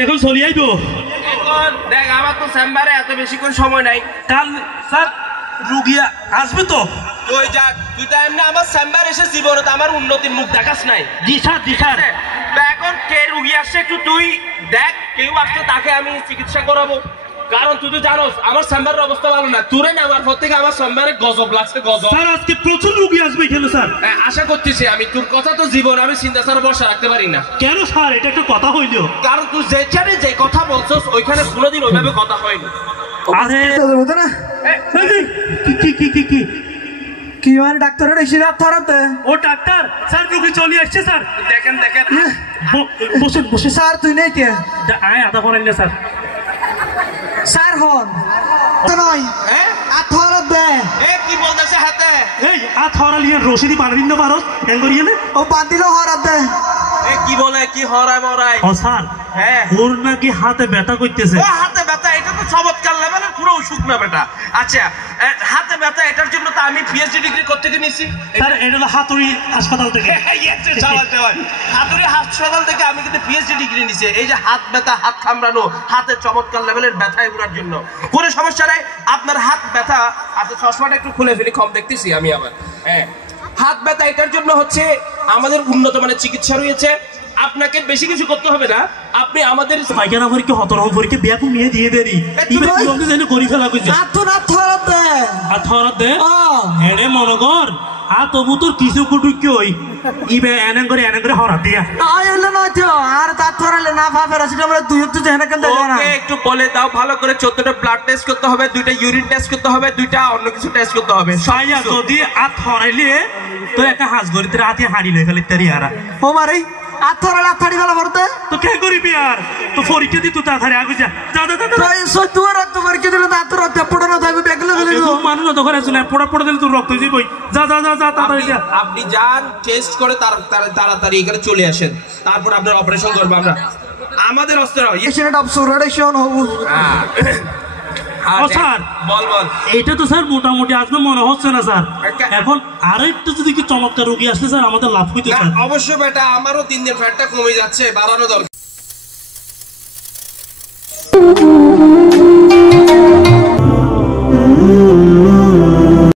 এখন চলি আইবো এখন দেখ আমার তো চেম্বারে এত বেশিক্ষণ সময় নাই। কাল স্যার রুগী আসবে তো? তুই যাক, তুই তো এমনি আমার চেম্বার এসে জীবনে আমার উন্নতির মুখ দেখাস নাই। জি স্যার জি স্যার। তা এখন কে রুগী আসছে একটু তুই দেখ, কেউ আসছে তাকে আমি চিকিৎসা করাবো। কারণ তুই তো জানোস আমার চেম্বারের অবস্থা ভালো না। তুরে নেওয়ার পর থেকে আমার চেম্বারে গজব লাগছে, গজব। স্যার আজকে প্রচুর রুগী আসবে এখানে স্যার। আশা করতেছি আমি, তোর কথা তো জীবন আমি চিন্তা ছাড়া বসা রাখতে পারি না। কেন স্যার, এটা একটা কথা হইল? কারণ তুই যেখানে যে কথা বলছস ওইখানে কোনোদিন ওইভাবে কথা হয়নি। আরে না কি কি কি কি কি কি মানে ডাক্তারের এসে রাত ধরাতে? ও ডাক্তার স্যার, রুগী চলে আসছে স্যার। দেখেন দেখেন বসুন বসুন স্যার তুই নেই কে? আয় আধা পড়েন না স্যার। স্যার হন তো নয় আর ধরাত দে। কি বলতেছে হাতে? এই আত হরালিয়ে রশিদি বানাদিন না পারো এঙ্গরিয়ে না ও বান্দিলো হরাত দে। কি বলে, কি হরায় মরায়? ও স্যার হ্যাঁ, ওর নাকি হাতে ব্যথা করতেছে। ও হাতে ব্যথা, এটা তো চমৎকার লেভেলের পুরো অসুখ না বেটা। আচ্ছা হাতে ব্যথা, এটার জন্য তো আমি পিএইচডি ডিগ্রি করতে গিয়ে নিছি। স্যার এটা হলো হাতুড়ি হাসপাতাল থেকে। হাতুড়ি হাসপাতাল থেকে আমি কিন্তু পিএইচডি ডিগ্রি নিছি। এই যে হাত ব্যথা, হাত কামড়ানো, হাতে চমৎকার লেভেলের ব্যথা, এগুলোর জন্য কোনো সমস্যা নাই। আপনার হাত ব্যথা, আপনি চশমাটা একটু খুলে ফেলি, কম দেখতেছি আমি আবার। হ্যাঁ, হাত ব্যথা এটার জন্য হচ্ছে আমাদের উন্নত মানের চিকিৎসা রয়েছে। আপনাকে বেশি কিছু করতে হবে না, আপনি আমাদের পাইখানা পরীক্ষা হতরম পরীক্ষা বিয়া কো মেয়ে দিয়ে দেরি ইবে তুলতে জানি করি ফেলা কইছে। আর তো রাত ধরাত দে। আর থরাত দে এনে মনগর আ তবু তোর কিছু কুটুকি হই ইবে এনে করে হরা দিয়া আই হলো না তো আর দাঁত ধরালে না ভাবে রাসিটা আমরা দুই একটু জানা কেন দেয় না। ওকে একটু বলে দাও ভালো করে। 14টা ব্লাড টেস্ট করতে হবে, 2টা ইউরিন টেস্ট করতে হবে, 2টা অন্য কিছু টেস্ট করতে হবে। সাইয়া যদি আত হরাইলে তো একটা হাঁস গরিতে রাতে হাড়ি লই ফেলে তারি হারা ও মারে আর ধরালে আথাড়ি ফেলা পড়তে তো কে করিবি আর? তো পরীক্ষা দি তুই তাড়াতাড়ি আগে যা যা যা যা। তুই সত্যি রক্ত পরীক্ষা দিলে দাঁত রক্ত পড়ে না থাকবে বেগলে দিলে তো মানুষ না দোকানে শুনে পড়া দিলে তোর রক্ত যাবই। যা যা যা যা তাড়াতাড়ি যা। আপনি যান, টেস্ট করে তাড়াতাড়ি এখানে চলে আসেন, তারপর আপনার অপারেশন করবো আমরা। আমাদের অস্ত্র এশিয়ান অফ সুরাডেশন হবু। ও স্যার বল বল। এটা তো স্যার মোটামুটি আসবে মনে হচ্ছে না স্যার। এখন আরো একটু যদি কি চমৎকার রোগী আসলে স্যার আমাদের লাভ হইতো স্যার। অবশ্যই বেটা, আমারও দিন দিন ফ্যাটটা কমে যাচ্ছে, বাড়ানো দরকার।